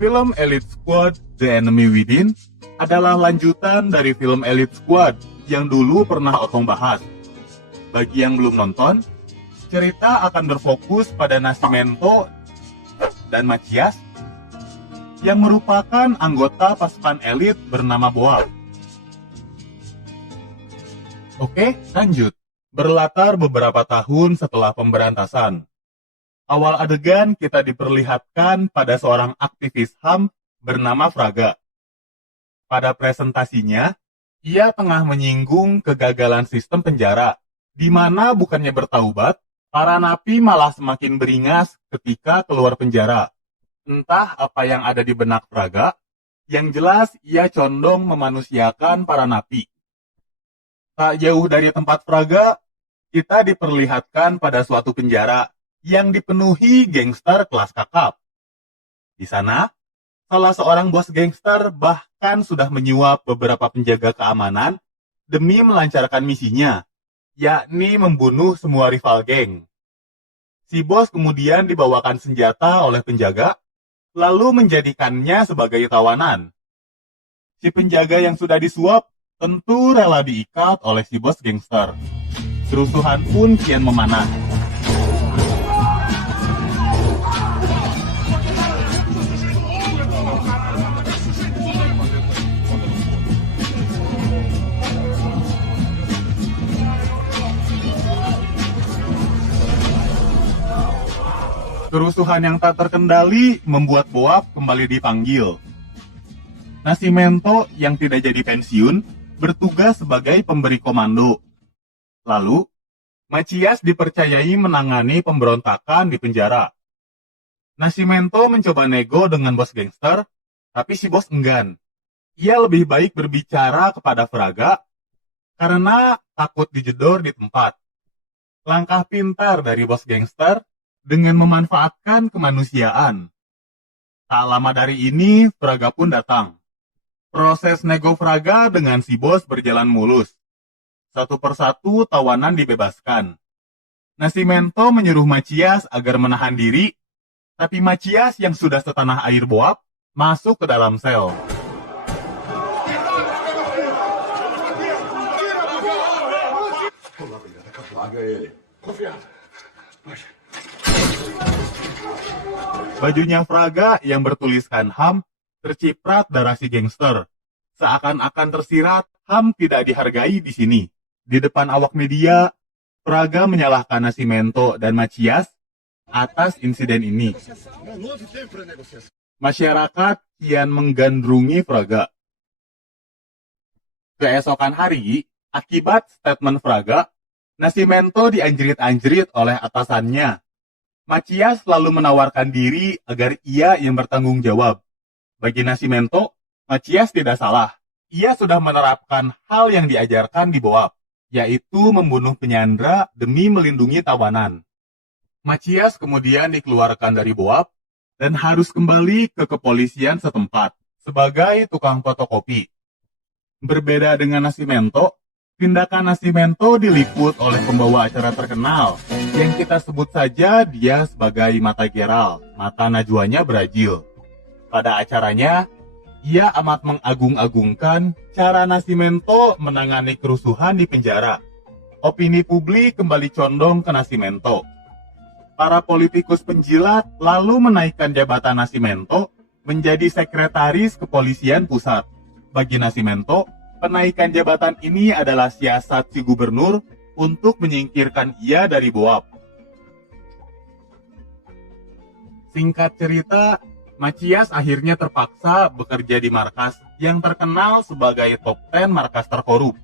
Film Elite Squad: The Enemy Within adalah lanjutan dari film Elite Squad yang dulu pernah Otong bahas. Bagi yang belum nonton, cerita akan berfokus pada Nascimento dan Machias yang merupakan anggota pasukan elit bernama Boab. Oke, lanjut. Berlatar beberapa tahun setelah pemberantasan. Awal adegan kita diperlihatkan pada seorang aktivis HAM bernama Fraga. Pada presentasinya, ia tengah menyinggung kegagalan sistem penjara, di mana bukannya bertaubat, para napi malah semakin beringas ketika keluar penjara. Entah apa yang ada di benak Fraga, yang jelas ia condong memanusiakan para napi. Tak jauh dari tempat Fraga, kita diperlihatkan pada suatu penjara yang dipenuhi gangster kelas kakap. Di sana, salah seorang bos gangster bahkan sudah menyuap beberapa penjaga keamanan demi melancarkan misinya, yakni membunuh semua rival geng. Si bos kemudian dibawakan senjata oleh penjaga, lalu menjadikannya sebagai tawanan. Si penjaga yang sudah disuap tentu rela diikat oleh si bos gangster. Kerusuhan pun kian memanah. Kerusuhan yang tak terkendali membuat Boab kembali dipanggil. Nascimento yang tidak jadi pensiun bertugas sebagai pemberi komando. Lalu, Machias dipercayai menangani pemberontakan di penjara. Nascimento mencoba nego dengan bos gangster, tapi si bos enggan. Ia lebih baik berbicara kepada Fraga karena takut dijedor di tempat. Langkah pintar dari bos gangster dengan memanfaatkan kemanusiaan. Tak lama dari ini, Fraga pun datang. Proses nego Fraga dengan si bos berjalan mulus. Satu persatu tawanan dibebaskan. Nascimento menyuruh Machias agar menahan diri, tapi Machias yang sudah setanah air Boab masuk ke dalam sel. Bajunya Fraga yang bertuliskan HAM terciprat darah si gangster. Seakan-akan tersirat, HAM tidak dihargai di sini. Di depan awak media, Fraga menyalahkan Nascimento dan Machias atas insiden ini. Masyarakat kian menggandrungi Fraga. Keesokan hari, akibat statement Fraga, Nascimento dianjrit-anjrit oleh atasannya. Machias lalu menawarkan diri agar ia yang bertanggung jawab. Bagi Nascimento, Machias tidak salah. Ia sudah menerapkan hal yang diajarkan di Boab, yaitu membunuh penyandra demi melindungi tawanan. Machias kemudian dikeluarkan dari Boab dan harus kembali ke kepolisian setempat sebagai tukang fotokopi. Berbeda dengan Nascimento, tindakan Nascimento diliput oleh pembawa acara terkenal yang kita sebut saja dia sebagai Mata Geral, mata najwanya Brazil. Pada acaranya, ia amat mengagung-agungkan cara Nascimento menangani kerusuhan di penjara. Opini publik kembali condong ke Nascimento. Para politikus penjilat lalu menaikkan jabatan Nascimento menjadi sekretaris kepolisian pusat. Bagi Nascimento, penaikan jabatan ini adalah siasat si gubernur untuk menyingkirkan ia dari Boab. Singkat cerita, Machias akhirnya terpaksa bekerja di markas yang terkenal sebagai top 10 markas terkorup.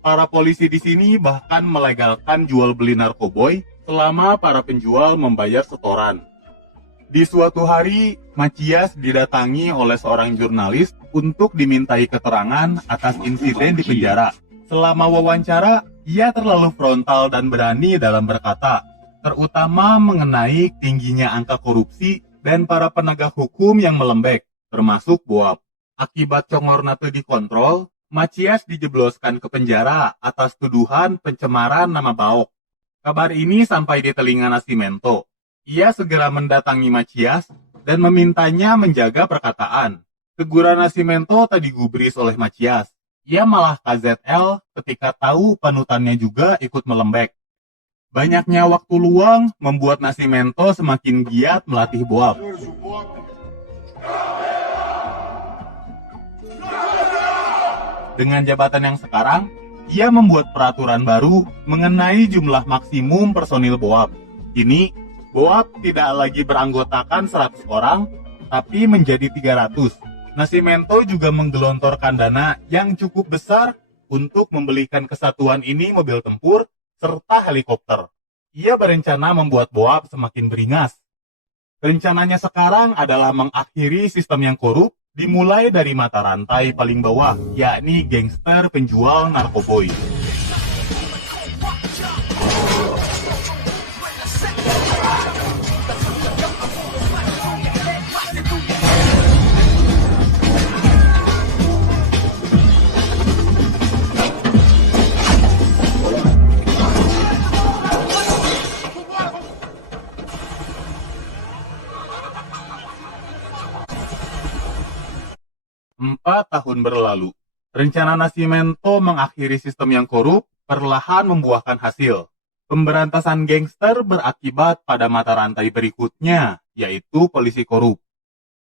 Para polisi di sini bahkan melegalkan jual beli narkoboy selama para penjual membayar setoran. Di suatu hari, Machias didatangi oleh seorang jurnalis untuk dimintai keterangan atas insiden di penjara. Selama wawancara, ia terlalu frontal dan berani dalam berkata, terutama mengenai tingginya angka korupsi dan para penegak hukum yang melembek, termasuk Boab. Akibat congorna teu dikontrol, Machias dijebloskan ke penjara atas tuduhan pencemaran nama baok. Kabar ini sampai di telinga Nascimento. Ia segera mendatangi Machias dan memintanya menjaga perkataan. Teguran Nascimento tak digubris oleh Macias. Ia malah KZL ketika tahu panutannya juga ikut melembek. Banyaknya waktu luang membuat Nascimento semakin giat melatih Boab. Dengan jabatan yang sekarang, ia membuat peraturan baru mengenai jumlah maksimum personil Boab. Kini, Boab tidak lagi beranggotakan 100 orang, tapi menjadi 300. Nascimento juga menggelontorkan dana yang cukup besar untuk membelikan kesatuan ini mobil tempur serta helikopter. Ia berencana membuat Boab semakin beringas. Rencananya sekarang adalah mengakhiri sistem yang korup dimulai dari mata rantai paling bawah, yakni gangster penjual narkoboy. Empat tahun berlalu, rencana Nascimento mengakhiri sistem yang korup perlahan membuahkan hasil. Pemberantasan gangster berakibat pada mata rantai berikutnya, yaitu polisi korup.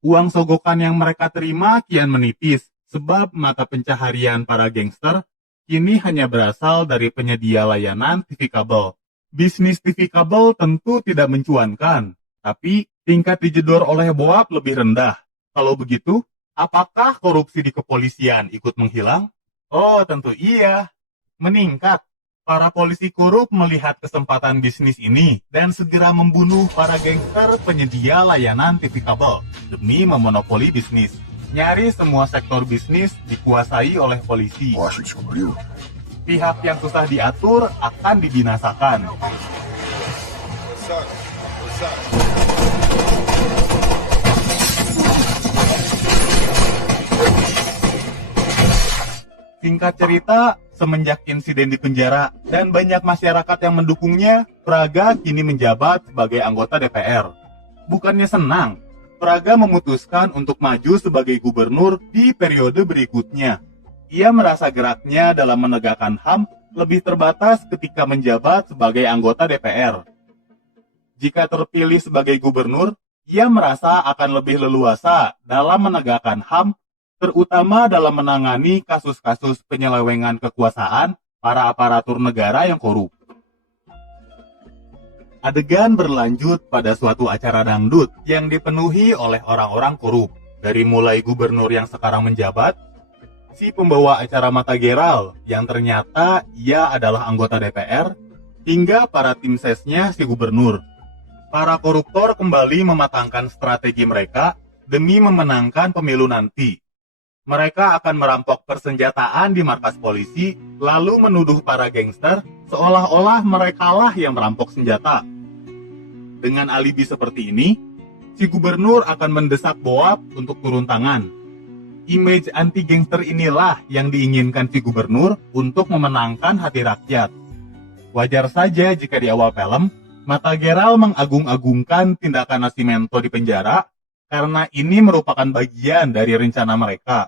Uang sogokan yang mereka terima kian menipis, sebab mata pencaharian para gangster kini hanya berasal dari penyedia layanan TV kabel. Bisnis TV kabel tentu tidak mencuankan, tapi tingkat dijedor oleh Boab lebih rendah. Kalau begitu, apakah korupsi di kepolisian ikut menghilang? Oh, tentu iya. Meningkat. Para polisi korup melihat kesempatan bisnis ini dan segera membunuh para gangster penyedia layanan TV kabel demi memonopoli bisnis. Nyaris semua sektor bisnis dikuasai oleh polisi. Pihak yang susah diatur akan dibinasakan. Singkat cerita, semenjak insiden di penjara dan banyak masyarakat yang mendukungnya, Fraga kini menjabat sebagai anggota DPR. Bukannya senang, Fraga memutuskan untuk maju sebagai gubernur di periode berikutnya. Ia merasa geraknya dalam menegakkan HAM lebih terbatas ketika menjabat sebagai anggota DPR. Jika terpilih sebagai gubernur, ia merasa akan lebih leluasa dalam menegakkan HAM, terutama dalam menangani kasus-kasus penyelewengan kekuasaan para aparatur negara yang korup. Adegan berlanjut pada suatu acara dangdut yang dipenuhi oleh orang-orang korup. Dari mulai gubernur yang sekarang menjabat, si pembawa acara Mata Geral yang ternyata ia adalah anggota DPR, hingga para tim sesnya si gubernur. Para koruptor kembali mematangkan strategi mereka demi memenangkan pemilu nanti. Mereka akan merampok persenjataan di markas polisi, lalu menuduh para gangster seolah-olah merekalah yang merampok senjata. Dengan alibi seperti ini, si gubernur akan mendesak Boab untuk turun tangan. Image anti-gangster inilah yang diinginkan si gubernur untuk memenangkan hati rakyat. Wajar saja jika di awal film, Mata Geral mengagung-agungkan tindakan Nascimento di penjara, karena ini merupakan bagian dari rencana mereka.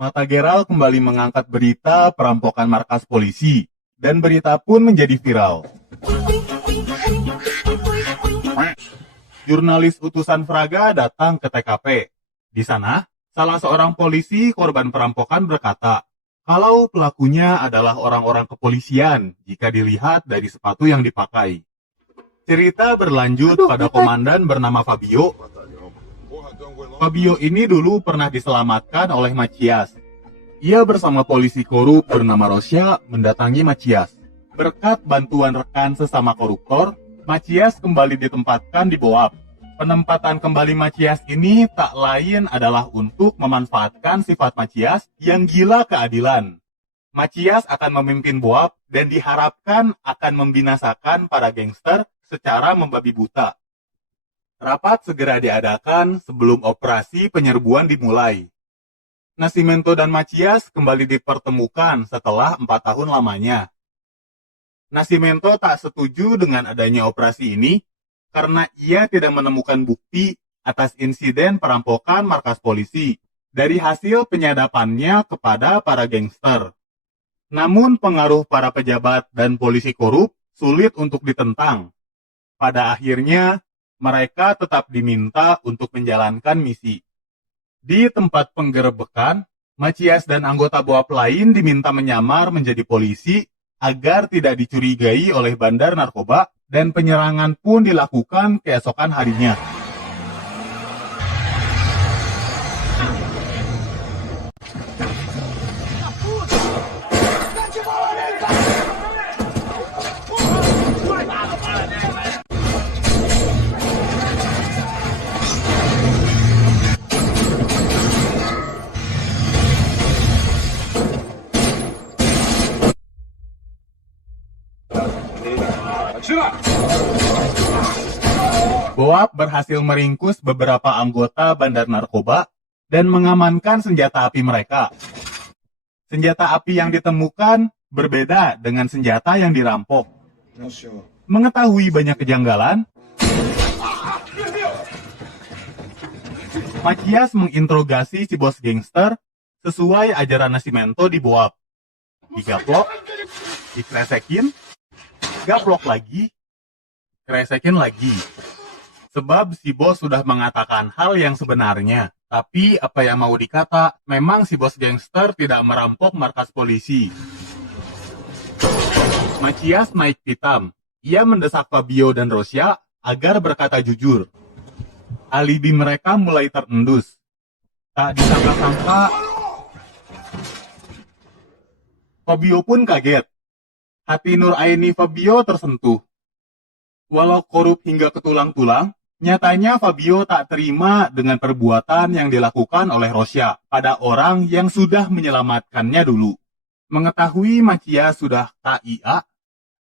Mata Geral kembali mengangkat berita perampokan markas polisi, dan berita pun menjadi viral. Jurnalis utusan Fraga datang ke TKP. Di sana, salah seorang polisi korban perampokan berkata, kalau pelakunya adalah orang-orang kepolisian jika dilihat dari sepatu yang dipakai. Cerita berlanjut pada komandan bernama Fabio. Fabio ini dulu pernah diselamatkan oleh Macias. Ia bersama polisi korup bernama Rosia mendatangi Macias. Berkat bantuan rekan sesama koruptor, Macias kembali ditempatkan di Boab. Penempatan kembali Macias ini tak lain adalah untuk memanfaatkan sifat Macias yang gila keadilan. Macias akan memimpin Boab dan diharapkan akan membinasakan para gangster secara membabi buta. Rapat segera diadakan sebelum operasi penyerbuan dimulai. Nascimento dan Macias kembali dipertemukan setelah 4 tahun lamanya. Nascimento tak setuju dengan adanya operasi ini karena ia tidak menemukan bukti atas insiden perampokan markas polisi dari hasil penyadapannya kepada para gangster. Namun pengaruh para pejabat dan polisi korup sulit untuk ditentang. Pada akhirnya, mereka tetap diminta untuk menjalankan misi. Di tempat penggerebekan, Macias dan anggota BOAB lain diminta menyamar menjadi polisi agar tidak dicurigai oleh bandar narkoba, dan penyerangan pun dilakukan keesokan harinya. BOAB berhasil meringkus beberapa anggota bandar narkoba dan mengamankan senjata api mereka. Senjata api yang ditemukan berbeda dengan senjata yang dirampok. Mengetahui banyak kejanggalan, Macias menginterogasi si bos gangster sesuai ajaran Nascimento di BOAB. Digaplok, dikresekin, gaplok lagi, kresekin lagi. Sebab si bos sudah mengatakan hal yang sebenarnya. Tapi apa yang mau dikata, memang si bos gangster tidak merampok markas polisi. Macias naik pitam. Ia mendesak Fabio dan Rosia agar berkata jujur. Alibi mereka mulai terendus. Tak disangka-sangka, Fabio pun kaget. Hati Nur Aini Fabio tersentuh. Walau korup hingga ke tulang-tulang, nyatanya Fabio tak terima dengan perbuatan yang dilakukan oleh Rosia pada orang yang sudah menyelamatkannya dulu. Mengetahui Macias sudah KIA,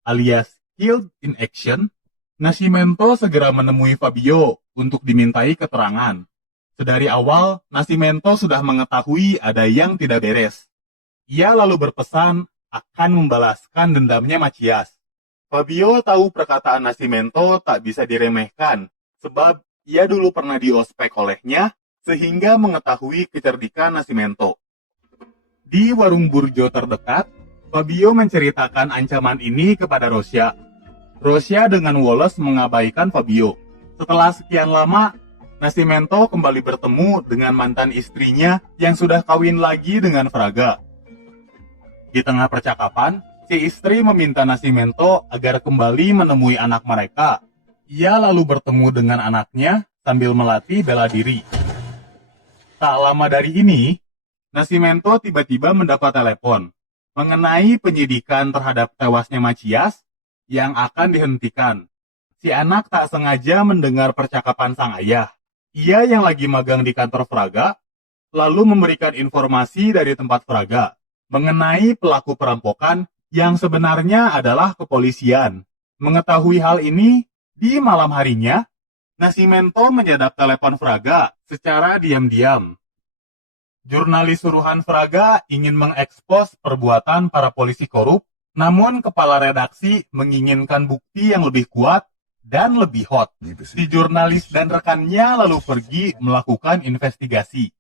alias Killed in Action, Nascimento segera menemui Fabio untuk dimintai keterangan. Sedari awal, Nascimento sudah mengetahui ada yang tidak beres. Ia lalu berpesan akan membalaskan dendamnya Macias. Fabio tahu perkataan Nascimento tak bisa diremehkan, sebab ia dulu pernah diospek olehnya, sehingga mengetahui kecerdikan Nascimento. Di warung burjo terdekat, Fabio menceritakan ancaman ini kepada Rosia. Rosia dengan woles mengabaikan Fabio. Setelah sekian lama, Nascimento kembali bertemu dengan mantan istrinya yang sudah kawin lagi dengan Fraga. Di tengah percakapan, si istri meminta Nascimento agar kembali menemui anak mereka. Ia lalu bertemu dengan anaknya sambil melatih bela diri. Tak lama dari ini, Nascimento tiba-tiba mendapat telepon mengenai penyidikan terhadap tewasnya Macias yang akan dihentikan. Si anak tak sengaja mendengar percakapan sang ayah. Ia yang lagi magang di kantor Fraga, lalu memberikan informasi dari tempat Fraga mengenai pelaku perampokan yang sebenarnya adalah kepolisian. Mengetahui hal ini, di malam harinya, Nascimento menyadap telepon Fraga secara diam-diam. Jurnalis suruhan Fraga ingin mengekspos perbuatan para polisi korup, namun kepala redaksi menginginkan bukti yang lebih kuat dan lebih hot. Si jurnalis dan rekannya lalu pergi melakukan investigasi.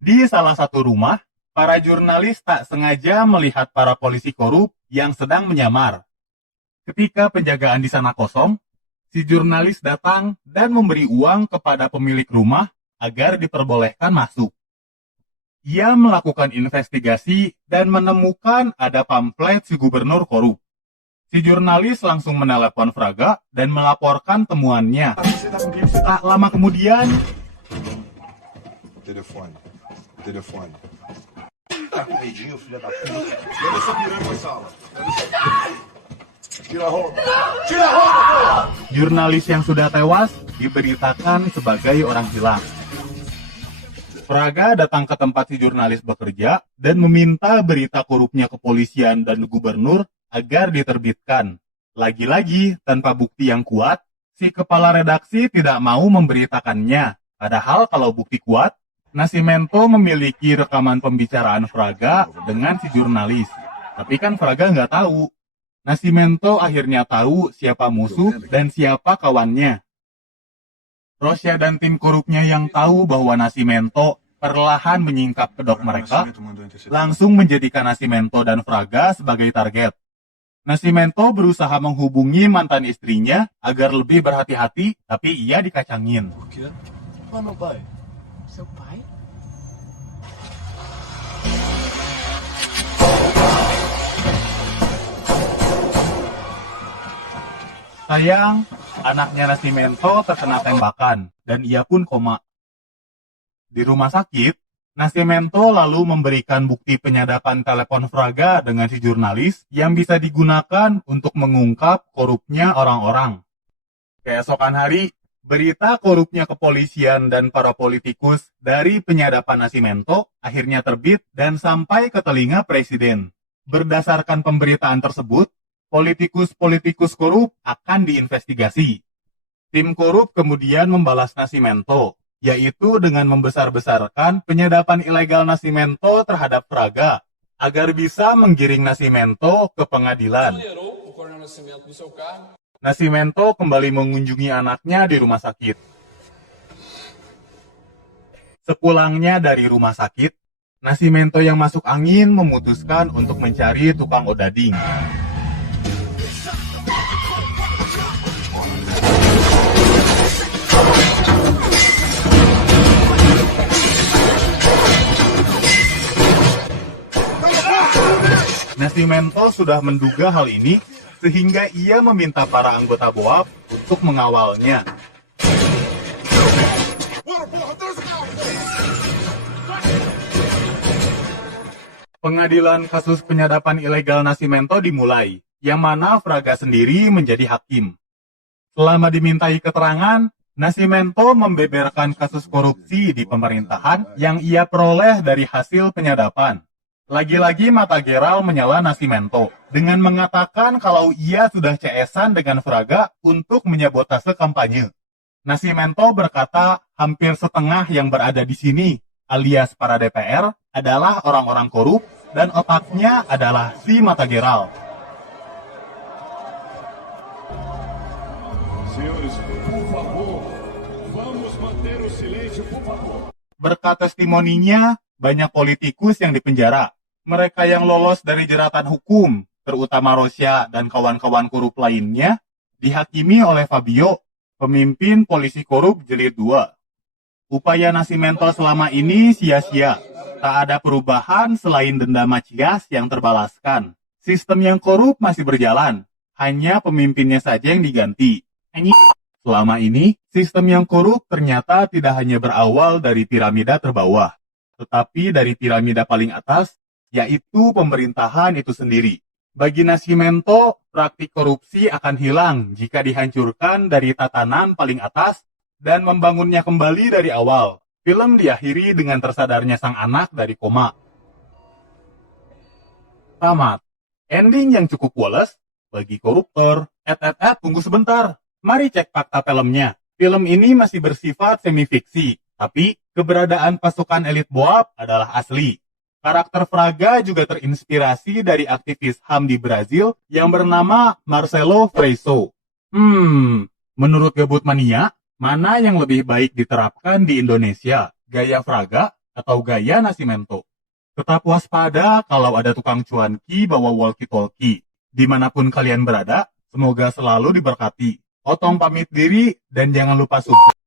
Di salah satu rumah, para jurnalis tak sengaja melihat para polisi korup yang sedang menyamar. Ketika penjagaan di sana kosong, si jurnalis datang dan memberi uang kepada pemilik rumah agar diperbolehkan masuk. Ia melakukan investigasi dan menemukan ada pamflet si gubernur korup. Si jurnalis langsung menelepon Fraga dan melaporkan temuannya. Tak lama kemudian, Telefone. jurnalis yang sudah tewas diberitakan sebagai orang hilang. Fraga datang ke tempat si jurnalis bekerja dan meminta berita korupnya kepolisian dan gubernur agar diterbitkan. Lagi-lagi, tanpa bukti yang kuat, si kepala redaksi tidak mau memberitakannya. Padahal kalau bukti kuat, Nascimento memiliki rekaman pembicaraan Fraga dengan si jurnalis. Tapi kan Fraga nggak tahu. Nascimento akhirnya tahu siapa musuh dan siapa kawannya. Rosya dan tim korupnya yang tahu bahwa Nascimento perlahan menyingkap kedok mereka, langsung menjadikan Nascimento dan Fraga sebagai target. Nascimento berusaha menghubungi mantan istrinya agar lebih berhati-hati, tapi ia dikacangin. Por quê? Ah, meu pai. Seu pai? Sayang, anaknya Nascimento terkena tembakan dan ia pun koma. Di rumah sakit, Nascimento lalu memberikan bukti penyadapan telepon Fraga dengan si jurnalis yang bisa digunakan untuk mengungkap korupnya orang-orang. Keesokan hari, berita korupnya kepolisian dan para politikus dari penyadapan Nascimento akhirnya terbit dan sampai ke telinga presiden. Berdasarkan pemberitaan tersebut, politikus-politikus korup akan diinvestigasi. Tim korup kemudian membalas Nascimento, yaitu dengan membesar-besarkan penyadapan ilegal Nascimento terhadap Fraga, agar bisa menggiring Nascimento ke pengadilan. Tolerou o Coronel Nascimento do seu cargo. Nascimento kembali mengunjungi anaknya di rumah sakit. Sepulangnya dari rumah sakit, Nascimento yang masuk angin memutuskan untuk mencari tukang odading. Nascimento sudah menduga hal ini, sehingga ia meminta para anggota BOAB untuk mengawalnya. Pengadilan kasus penyadapan ilegal Nascimento dimulai, yang mana Fraga sendiri menjadi hakim. Selama dimintai keterangan, Nascimento membeberkan kasus korupsi di pemerintahan yang ia peroleh dari hasil penyadapan. Lagi-lagi mata Gerald menyela Nascimento dengan mengatakan kalau ia sudah CS-an dengan Fraga untuk menyabotase kampanye. Nascimento berkata hampir setengah yang berada di sini, alias para DPR, adalah orang-orang korup dan otaknya adalah si mata Gerald. Senhores, por favor, vamos manter o silêncio, por favor. Berkat testimoninya, banyak politikus yang dipenjara. Mereka yang lolos dari jeratan hukum, terutama Rosya dan kawan-kawan korup lainnya, dihakimi oleh Fabio, pemimpin polisi korup jilid 2. Upaya Nascimento selama ini sia-sia. Tak ada perubahan selain denda Macias yang terbalaskan. Sistem yang korup masih berjalan, hanya pemimpinnya saja yang diganti. Selama ini, sistem yang korup ternyata tidak hanya berawal dari piramida terbawah, tetapi dari piramida paling atas, yaitu pemerintahan itu sendiri. Bagi Nascimento, praktik korupsi akan hilang jika dihancurkan dari tatanan paling atas dan membangunnya kembali dari awal. Film diakhiri dengan tersadarnya sang anak dari koma. Tamat. Ending yang cukup woles bagi koruptor. Tunggu sebentar. Mari cek fakta filmnya. Film ini masih bersifat semi-fiksi, tapi keberadaan pasukan elit BOAB adalah asli. Karakter Fraga juga terinspirasi dari aktivis HAM di Brazil yang bernama Marcelo Freixo. Menurut Gabut Mania, mana yang lebih baik diterapkan di Indonesia, gaya Fraga atau gaya Nascimento? Tetap waspada kalau ada tukang cuanki bawa walkie-talkie. Dimanapun kalian berada, semoga selalu diberkati. Otong pamit diri dan jangan lupa subscribe.